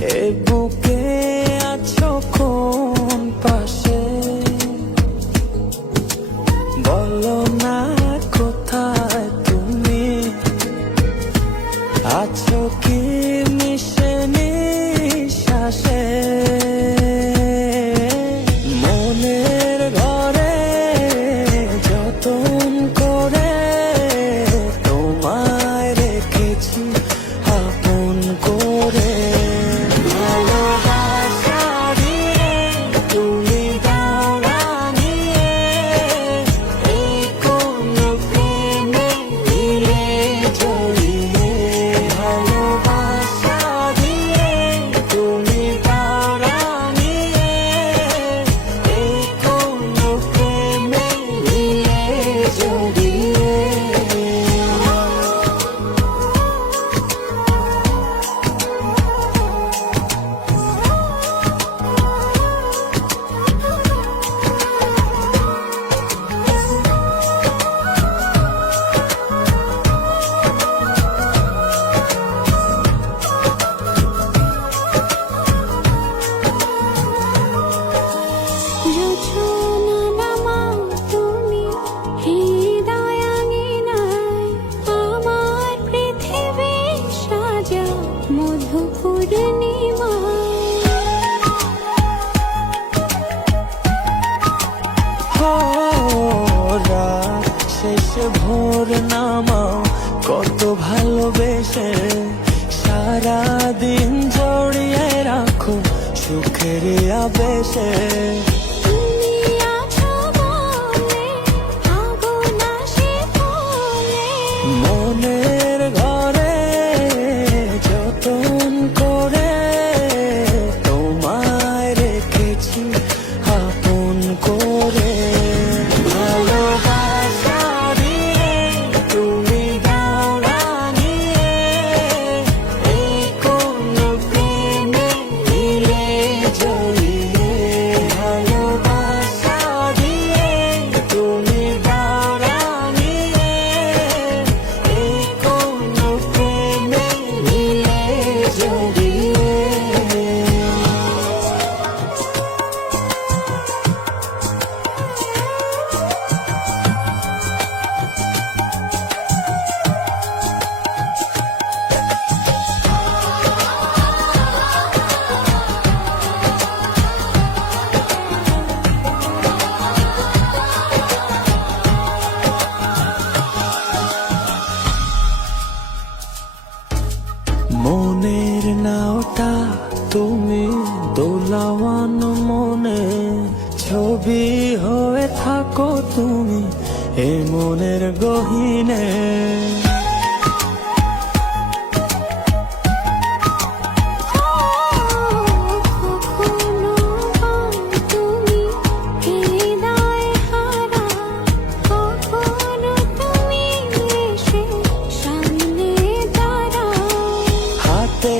এ বুকে আছো কোন পাশে, বলো না কোথায় তুমি আছো কি মিশে নিঃশ্বাসে। মনের ঘরে যতন করে তোমায় রেখেছি আপন করে। ভালোবাসা দিয়ে তুমি দাঁড়ানিয়ে এই কোন প্রেমে দিলে জড়িয়ে। ভালোবাসা দিয়ে তুমি দাঁড়ানিয়ে এই কোন প্রেমে দিলে জড়িয়ে। জোছনা নামাও তুমি হৃদয় আঙিনায়, আমার পৃথিবী সাজাও মধু পূর্ণিমায়। রাত শেষে ভোর নামাও কত ভালোবেসে, সারাদিন জড়িয়ে রাখো সুখের আবেশে। তুমি আছো বলে আগুন আসে বলে, মনের ঘরে যতন করে তোমায় রেখেছি আপন করে। ভালোবাসা দিয়ে তুমি দাঁড়ানিয়ে এই কোন প্রেমে দিলে জড়িয়ে। ভালোবাসা দিয়ে তুমি দাঁড়ানিয়ে এই কোন প্রেমে দিলে জড়িয়ে। মনের নাওটা তুমি দোলাওয়ান মনে, ছবি হয়ে থাকো তুমি এ মনের গহীনে। কখনো তুমি হৃদয় হারা, কখনো তুমি এসে সামনে দাঁড়াও। হাতে